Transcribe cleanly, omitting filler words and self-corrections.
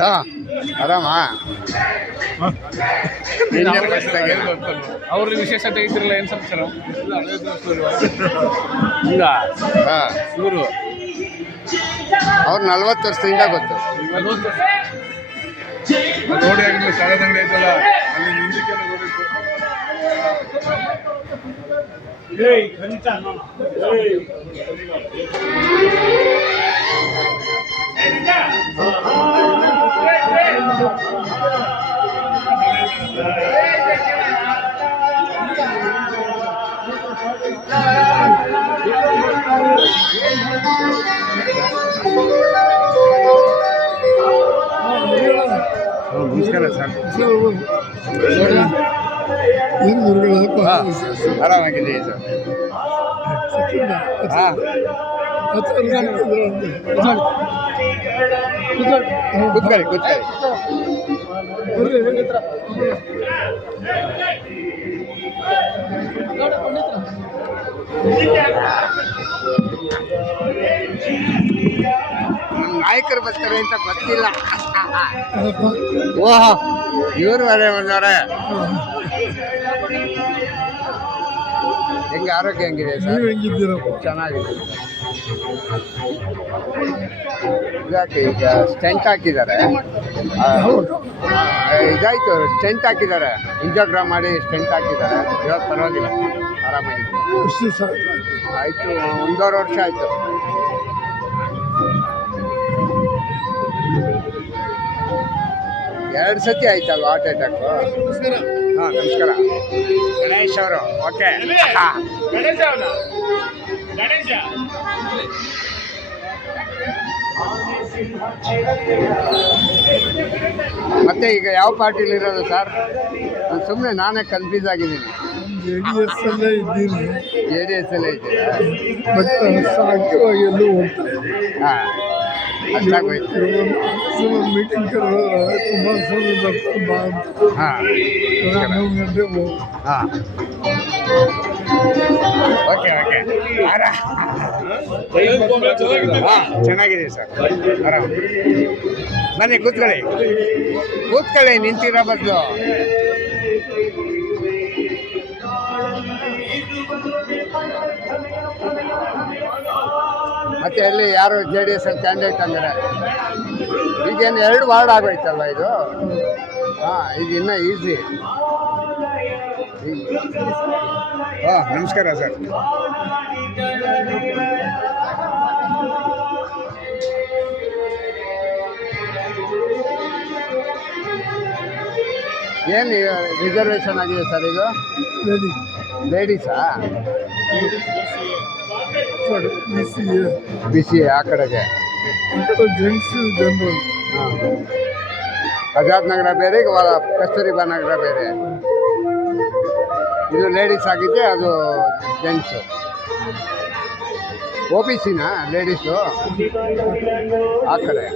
ಹಾಂ ಆರಾಮ ಅವ್ರ ವಿಶೇಷತೆ ಇದ್ರಲ್ಲ ಏನು ಸಮಾಚಾರ? ಹಾಂ ಇವರು ಅವ್ರು 40 ವರ್ಷದಿಂದ ಗೊತ್ತು. ರೋಡಿ ಆಗಿಲ್ಲ, ಸಾಲದ ಅಂಗಡಿ ಐತಲ್ಲ ಅಲ್ಲಿ ಮುಂದಕ್ಕೆ ನಮಸ್ಕಾರ ಸರ್. ಆರಾಮಾಗಿದೆ ಸರ್. ಹಾಂ ಕೂತ್ಕೊಳ್ಳಿ ಕೂತ್ಕೊಳ್ಳಿ. ನಾಯಕರು ಬರ್ತಾರೆ ಅಂತ ಗೊತ್ತಿಲ್ಲ. ಓಹೋ ಇವರು ಅದೇ ಬಂದವ್ರೆ. ಹೆಂಗೆ ಆರೋಗ್ಯ ಹೆಂಗಿದೆ ಸರ್? ಚೆನ್ನಾಗಿದೆ. ಇದಾಕೆ ಈಗ ಸ್ಟೆಂಟ್ ಹಾಕಿದ್ದಾರೆ. ಇದಾಯಿತು, ಸ್ಟೆಂಟ್ ಹಾಕಿದ್ದಾರೆ. ಇಂಜೋಗ್ರಾಮ್ ಮಾಡಿ ಸ್ಟೆಂಟ್ ಹಾಕಿದ್ದಾರೆ. ಇವಾಗ ಪರವಾಗಿಲ್ಲ, ಆರಾಮಾಗಿದೆ. ಆಯಿತು, 1.5 ವರ್ಷ ಆಯಿತು. ಎರಡು ಸತಿ ಆಯ್ತಲ್ವ ಹಾರ್ಟ್ ಅಟ್ಯಾಕು? ಹಾಂ ನಮಸ್ಕಾರ. ಗಣೇಶ್ ಅವರು. ಓಕೆ ಹಾಂ ಮತ್ತೆ ಈಗ ಯಾವ ಪಾರ್ಟಿಲಿ ಇರೋದು ಸರ್? ಸುಮ್ಮನೆ ನಾನೇ ಕನ್ಫ್ಯೂಸ್ ಆಗಿದ್ದೀನಿ. JDS ಅಲ್ಲೇ ಇದ್ದೀನಿ. JDS ಅಲ್ಲೇ ಇದ್ದೀರಾ? ಬಟ್ ಸಾಕ್ಯವಾಗಿ ಎಲ್ಲೂ ಹೋಗ್ತಾ ಹಾಂ ಅಷ್ಟಾಗೋಯ್ತು. ಮೀಟಿಂಗ್ ಕರೆದ್ರೆ ಕುಮಾರಸ್ವಾಮಿ ಬರ್ತಾರೆ ಬಾ ಅಂತ. ಹಾಂ 9 ಗಂಟೆಗೆ ಹೋಗಿ. ಹಾಂ ಓಕೆ ಓಕೆ. ಹಾಂ ಚೆನ್ನಾಗಿದೆ ಸರ್, ಆರಾಮ. ಬನ್ನಿ ಕೂತ್ಕೊಳ್ಳಿ ಕೂತ್ಕೊಳ್ಳಿ, ನಿಂತಿರೋ ಬದಲು. ಮತ್ತೆ ಅಲ್ಲಿ ಯಾರು JDS ಅಲ್ಲಿ ಕ್ಯಾಂಡಿಡೇಟ್ ಅಂದರೆ ಈಗೇನು 2 ವಾರ್ಡ್ ಆಗೋಯ್ತಲ್ವ ಇದು? ಹಾಂ ಈಗ ಇನ್ನೂ ಈಸಿ. ಹಾಂ ನಮಸ್ಕಾರ ಸರ್. ಏನು ರಿಸರ್ವೇಷನ್ ಆಗಿದೆ ಸರ್ ಇದು? ಲೇಡೀಸಾ? BCA ಆ ಕಡೆಗೆ. Gents general. ಹಾಂ ಆಜಾದ್ ನಗರ ಬೇರೆ, ಕಸ್ತೂರಿಬಾ ನಗರ ಬೇರೆ. ಇದು ಲೇಡೀಸ್ ಆಗಿದೆ, ಅದು ಜೆಂಟ್ಸು. OBCನಾ ಲೇಡೀಸು ಆ ಕಡೆ?